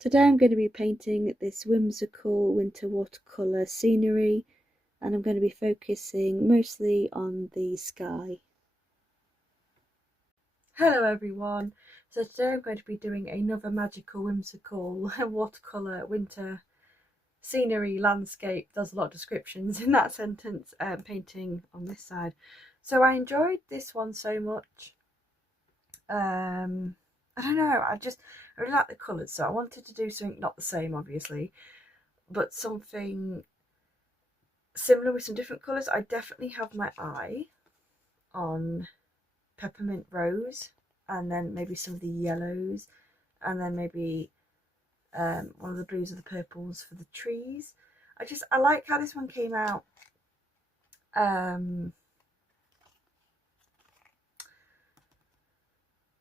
Today I'm going to be painting this whimsical winter watercolour scenery, and I'm going to be focusing mostly on the sky. Hello everyone, so today I'm going to be doing another magical whimsical watercolour winter scenery landscape. There's a lot of descriptions in that sentence, painting on this side. So I enjoyed this one so much. I don't know, I really like the colours, so I wanted to do something not the same obviously, but something similar with some different colours. I definitely have my eye on peppermint rose, and then maybe some of the yellows, and then maybe one of the blues or the purples for the trees. I like how this one came out.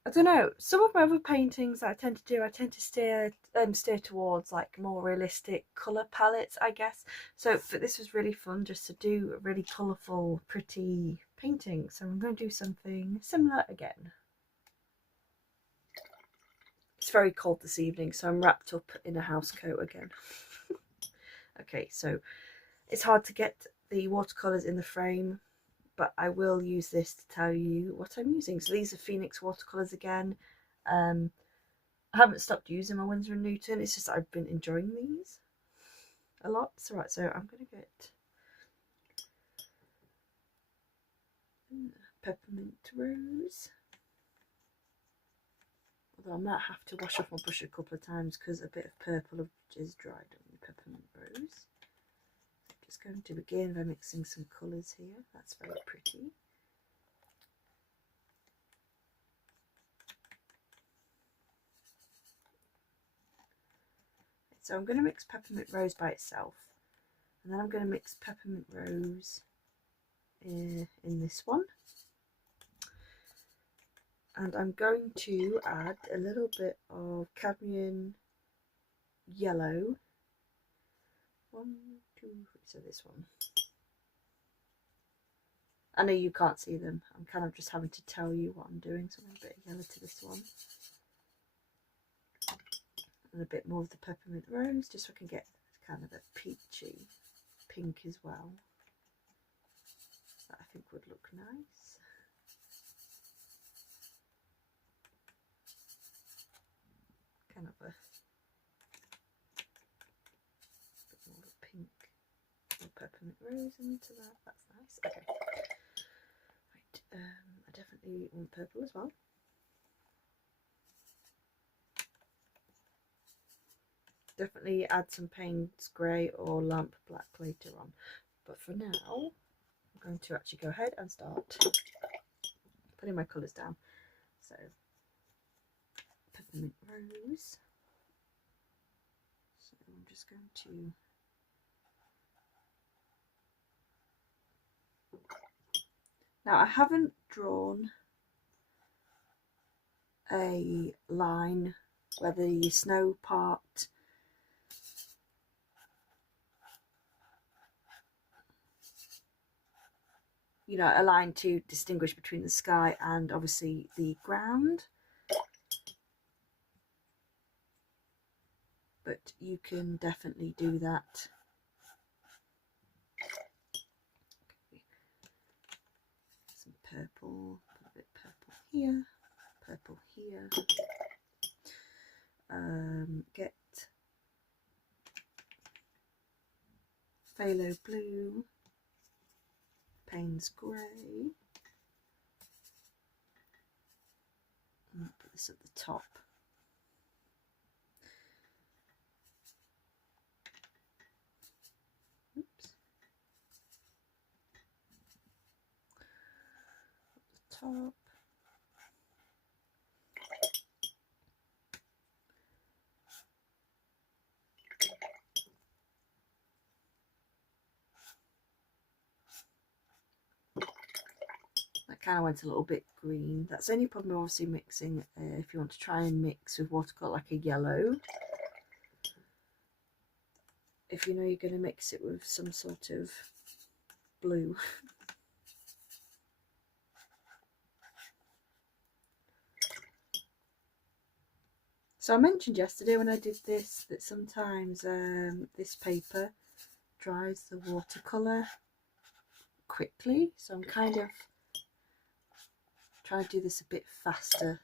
I don't know, some of my other paintings that I tend to steer towards like more realistic colour palettes, I guess. So but this was really fun just to do a really colourful, pretty painting. So I'm going to do something similar again. It's very cold this evening, so I'm wrapped up in a house coat again. Okay, so it's hard to get the watercolours in the frame, but I will use this to tell you what I'm using. So these are Phoenix watercolours again. I haven't stopped using my Winsor & Newton, it's just I've been enjoying these a lot. So right, so I'm going to get peppermint rose. Although I might have to wash off my brush a couple of times because a bit of purple is dried on the peppermint rose. Just going to begin by mixing some colours here. That's very pretty. So I'm going to mix peppermint rose by itself, and then I'm going to mix peppermint rose in this one, and I'm going to add a little bit of cadmium yellow. 1, 2, 3, so this one. I know you can't see them, I'm kind of just having to tell you what I'm doing, so I'm going to add a bit of yellow to this one. And a bit more of the peppermint rose, just so I can get kind of a peachy pink as well. That I think would look nice. Kind of a bit more of a pink or peppermint rose into that. That's nice. Okay. Right. I definitely want purple as well. Definitely add some Payne's grey or lamp black later on, but for now I'm going to actually go ahead and start putting my colours down. So peppermint rose, so I'm just going to now I haven't drawn a line where the snow part a line to distinguish between the sky and obviously the ground, but you can definitely do that. Okay. Some purple, put a bit purple here, purple here. Get phthalo blue, Payne's grey, and put this at the top. Oops. At the top. Kind of went a little bit green. That's the only problem obviously mixing if you want to try and mix with watercolour like a yellow. If you know you're going to mix it with some sort of blue. So I mentioned yesterday when I did this that sometimes this paper dries the watercolour quickly, so I'm kind of trying to do this a bit faster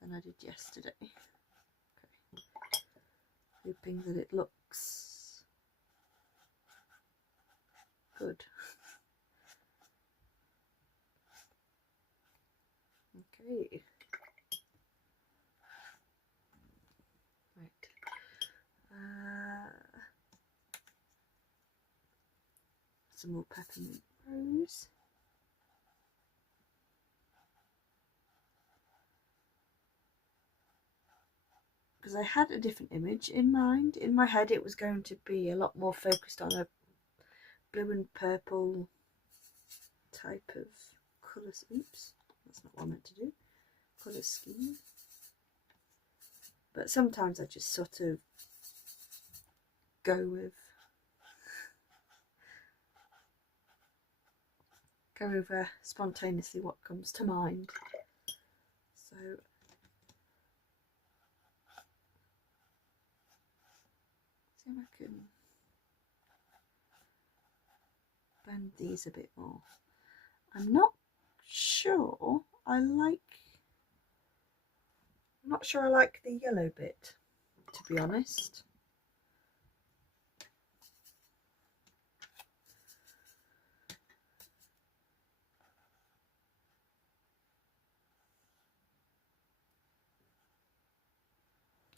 than I did yesterday. Okay. Hoping that it looks good. Okay. Right. Some more peppermint rose. Because I had a different image in mind. In my head it was going to be a lot more focused on a blue and purple type of colour. Oops, that's not what I meant to do. Colour scheme. But sometimes I just sort of go over spontaneously what comes to mind. So see if I can blend these a bit more. I'm not sure I like the yellow bit, to be honest.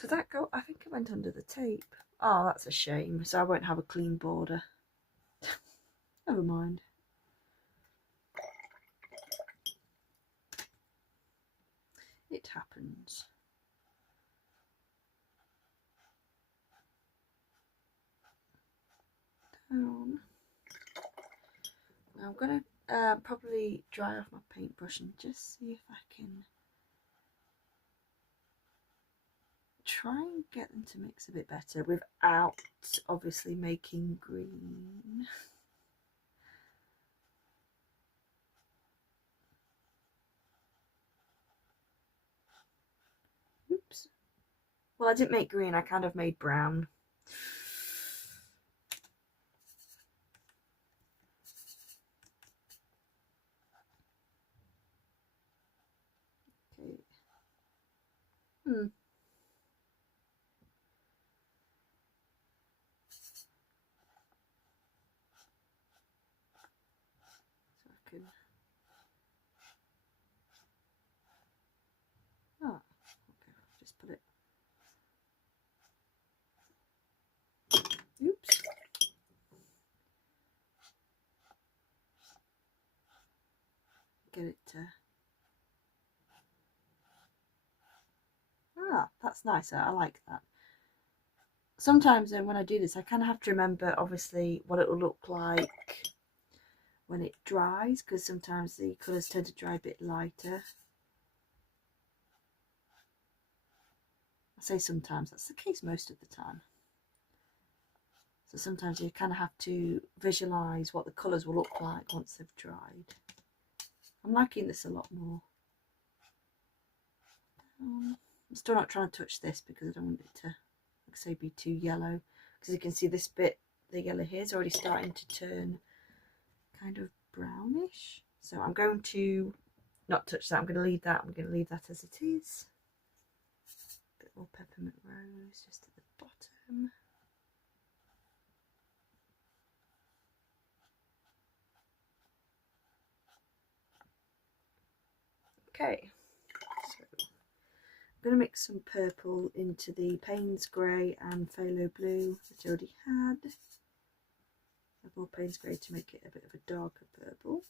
Did that go? I think it went under the tape. Oh, that's a shame. So I won't have a clean border. Never mind. It happens. Down. Now I'm going to probably dry off my paintbrush and just see if I can try and get them to mix a bit better without obviously making green. Oops. Well, I didn't make green, I kind of made brown. Okay. So I can... Oh, okay, just put it... Oops. Get it to... Ah, that's nicer. I like that. Sometimes when I do this, I kind of have to remember, obviously, what it will look like when it dries, because sometimes the colours tend to dry a bit lighter. I say sometimes, that's the case most of the time. So sometimes you kind of have to visualise what the colours will look like once they've dried. I'm liking this a lot more. I'm still not trying to touch this because I don't want it to, like I say, be too yellow. Because you can see this bit, the yellow here, is already starting to turn kind of brownish. So I'm going to not touch that. I'm going to leave that. I'm going to leave that as it is. A bit more peppermint rose just at the bottom. Okay, so I'm going to mix some purple into the Payne's Grey and Phthalo Blue that I already had. I've more Payne's Grey to make it a bit of a darker purple.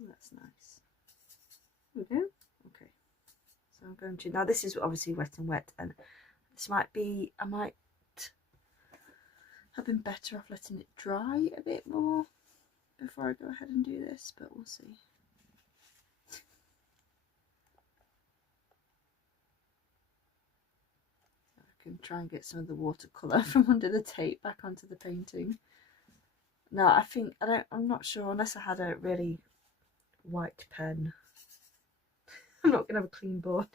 Oh, that's nice. There we go. Okay, so I'm going to, now this is obviously wet and wet, and this might be, I might have been better off letting it dry a bit more before I go ahead and do this, but we'll see. I can try and get some of the watercolour from under the tape back onto the painting. No, I think, I'm not sure, unless I had a really white pen. I'm not going to have a clean board.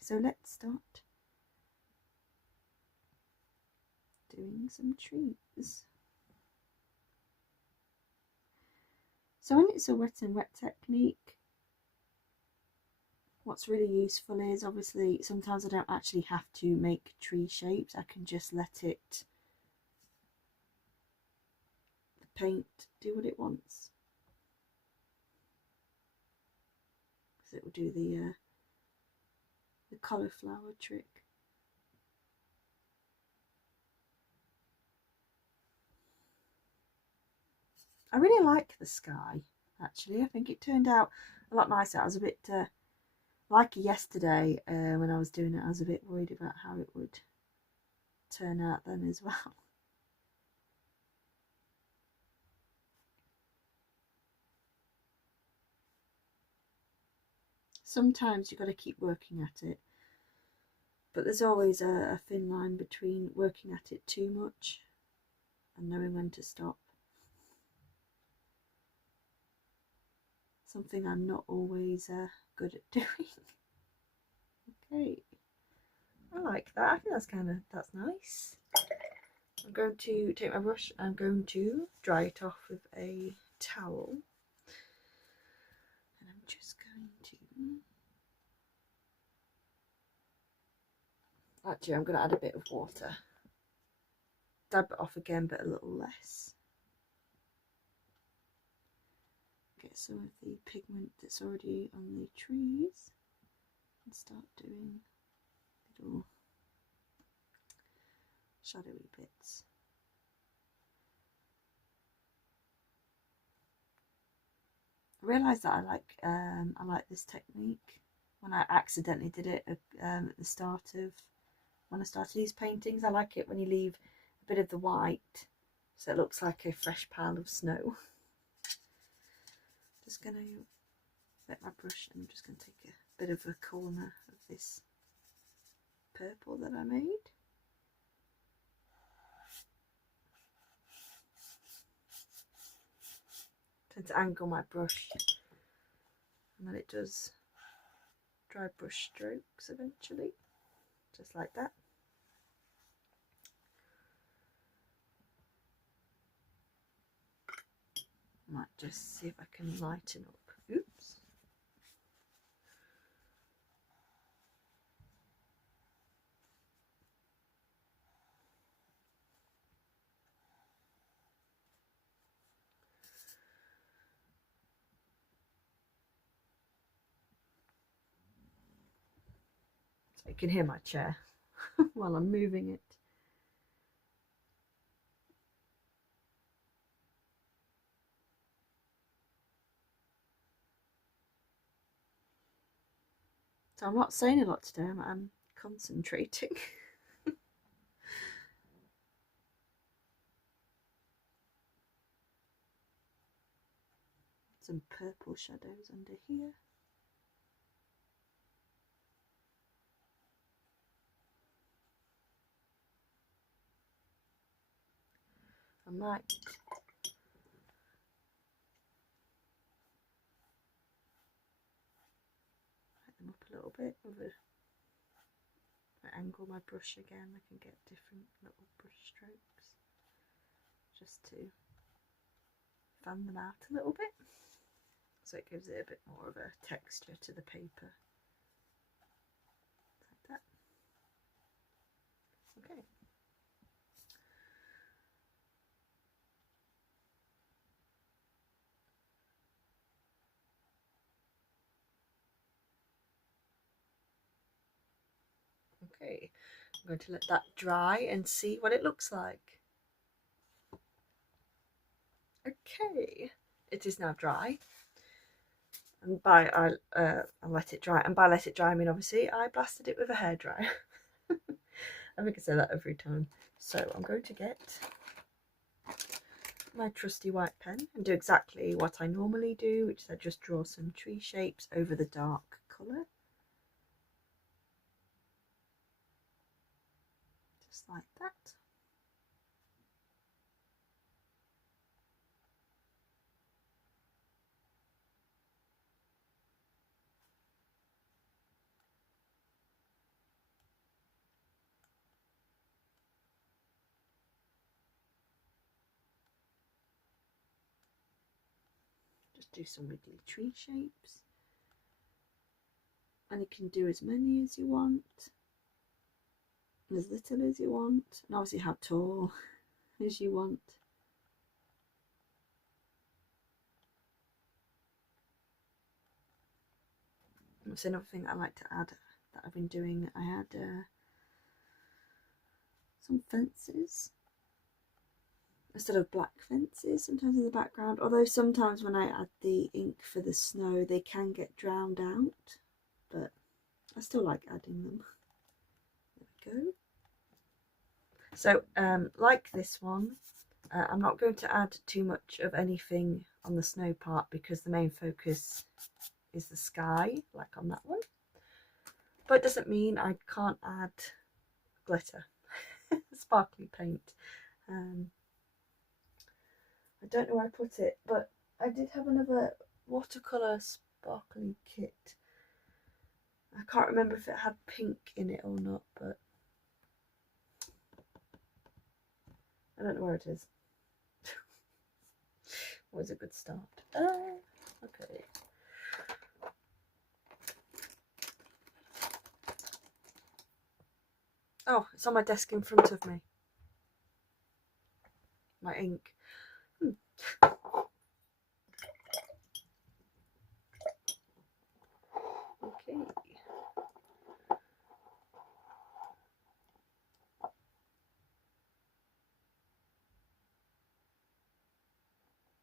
so let's start doing some trees. So when it's a wet and wet technique, what's really useful is, obviously sometimes I don't actually have to make tree shapes. I can just let it, the paint, do what it wants, because it will do the cauliflower trick. I really like the sky, actually. I think it turned out a lot nicer. I was a bit like yesterday when I was doing it, I was a bit worried about how it would turn out then as well. Sometimes you've got to keep working at it, but there's always a thin line between working at it too much and knowing when to stop. Something I'm not always good at doing. Okay, I like that. I think that's nice. I'm going to take my brush. I'm going to dry it off with a towel, and I'm just going to. Actually, I'm going to add a bit of water. Dab it off again, but a little less. Get some of the pigment that's already on the trees and start doing little shadowy bits. I realised that I like this technique when I accidentally did it at the start of when I started these paintings. I like it when you leave a bit of the white so it looks like a fresh pile of snow. Just going to wet my brush and I'm just going to take a bit of a corner of this purple that I made. Tend to angle my brush and then it does dry brush strokes eventually, just like that. Might just see if I can lighten up. Oops. So you can hear my chair while I'm moving it. So I'm not saying a lot today, I'm concentrating. Some purple shadows under here. I might light them up a little bit with I angle my brush again. I can get different little brush strokes just to fan them out a little bit, so it gives it a bit more of a texture to the paper. Like that. Okay. Okay, I'm going to let that dry and see what it looks like. Okay, it is now dry. And by I let it dry, and by let it dry I mean obviously I blasted it with a hairdryer. I think I say that every time. So I'm going to get my trusty white pen and do exactly what I normally do, which is I just draw some tree shapes over the dark colour. Just like that. do some wiggly tree shapes. And you can do as many as you want, as little as you want, and obviously how tall as you want. That's another thing I like to add that I've been doing. I had some fences instead of black fences sometimes in the background, although sometimes when I add the ink for the snow they can get drowned out, but I still like adding them. There we go. So like this one, I'm not going to add too much of anything on the snow part because the main focus is the sky, like on that one. But it doesn't mean I can't add glitter, sparkly paint. I don't know where I put it, but I did have another watercolour sparkly kit. I can't remember if it had pink in it or not, but I don't know where it is. Was a good start. Okay. Oh, it's on my desk in front of me. My ink. Okay.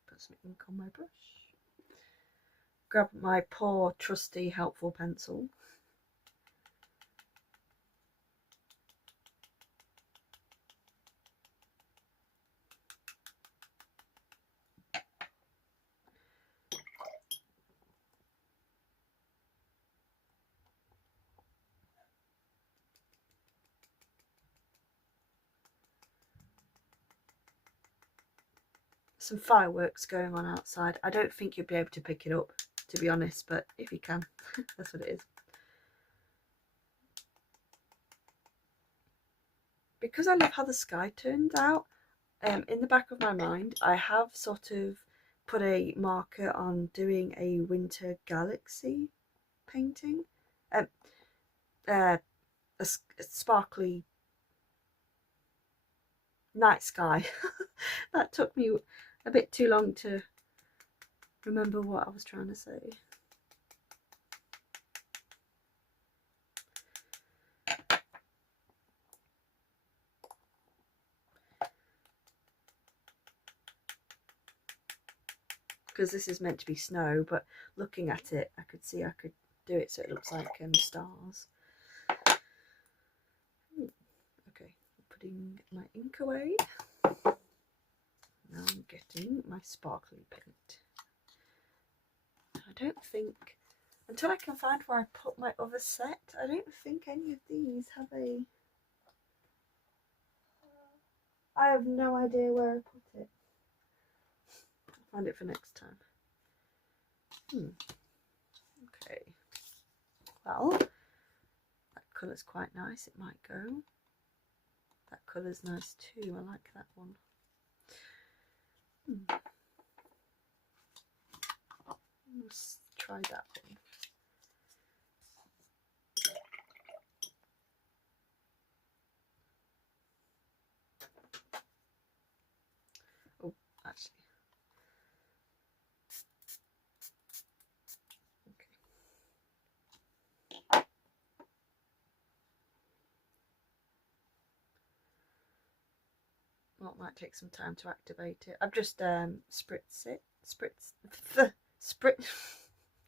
Put some ink on my brush. Grab my poor, trusty, helpful pencil. Some fireworks going on outside. I don't think you'll be able to pick it up, to be honest, but if you can, that's what it is. Because I love how the sky turns out, in the back of my mind, I have sort of put a marker on doing a winter galaxy painting. A sparkly night sky. That took me a bit too long to remember what I was trying to say. Because this is meant to be snow, but looking at it I could see I could do it so it looks like stars. Okay, putting my ink away. Now I'm getting my sparkly paint. I don't think, until I can find where I put my other set, I don't think any of these have a... I have no idea where I put it. I'll find it for next time. Okay. Well, that colour's quite nice. It might go. That colour's nice too. I like that one. Let's try that one. Oh, actually. Okay. Well, it might take some time to activate it. I've just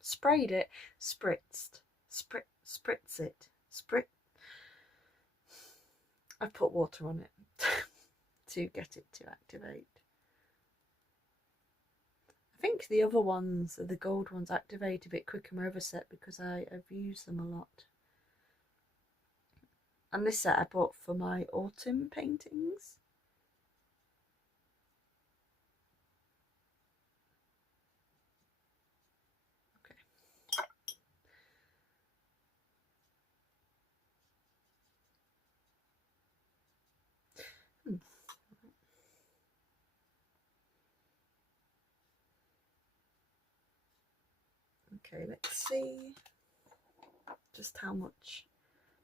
sprayed it, spritz it, I've put water on it to get it to activate. I think the other ones, the gold ones, activate a bit quicker in my other set because I've used them a lot. And this set I bought for my autumn paintings. Okay, let's see just how much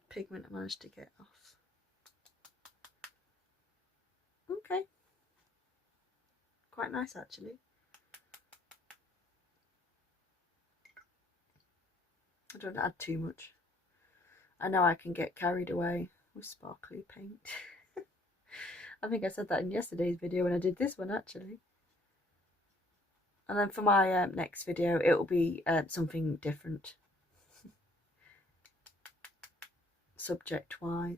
pigment I managed to get off. Okay, quite nice actually. I don't add too much. I know I can get carried away with sparkly paint. I think I said that in yesterday's video when I did this one actually. And then for my next video it will be something different. Subject wise.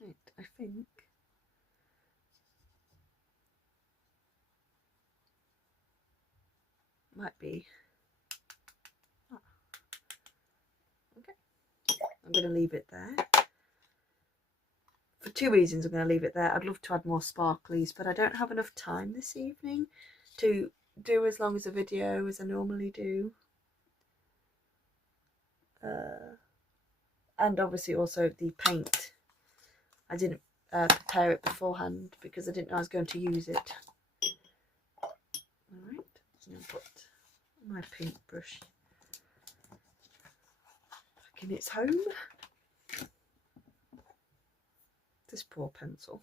Right, I think might be. Oh. Okay, I'm going to leave it there. For two reasons I'm going to leave it there. I'd love to add more sparklies, but I don't have enough time this evening to do as long as a video as I normally do. And obviously also the paint. I didn't prepare it beforehand because I didn't know I was going to use it. Alright, I'm going to put my paintbrush back in its home. This poor pencil.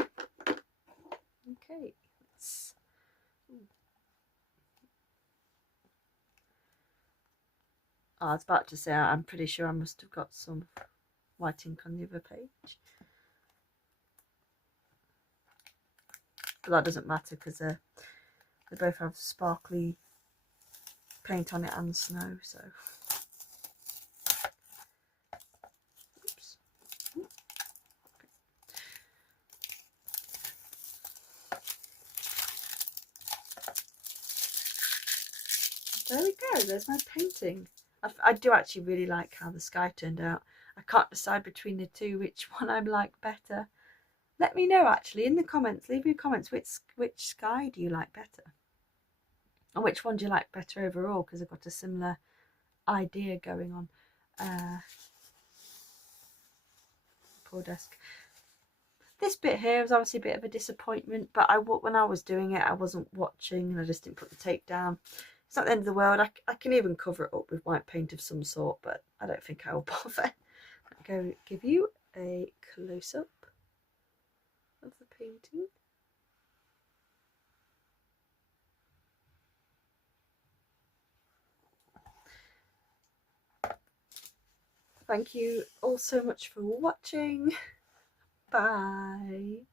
Okay, let's... Oh, I was about to say, I'm pretty sure I must have got some white ink on the other page. But that doesn't matter because they both have sparkly paint on it and snow, so... Oops. There we go, there's my painting. I do actually really like how the sky turned out. I can't decide between the two which one I like better. Let me know actually in the comments, leave me comments which sky do you like better? And which one do you like better overall, because I've got a similar idea going on. Poor desk. This bit here was obviously a bit of a disappointment, but when I was doing it I wasn't watching and I just didn't put the tape down. It's not the end of the world. I can even cover it up with white paint of some sort, but I don't think I will bother. I'll go give you a close-up of the painting. Thank you all so much for watching. Bye.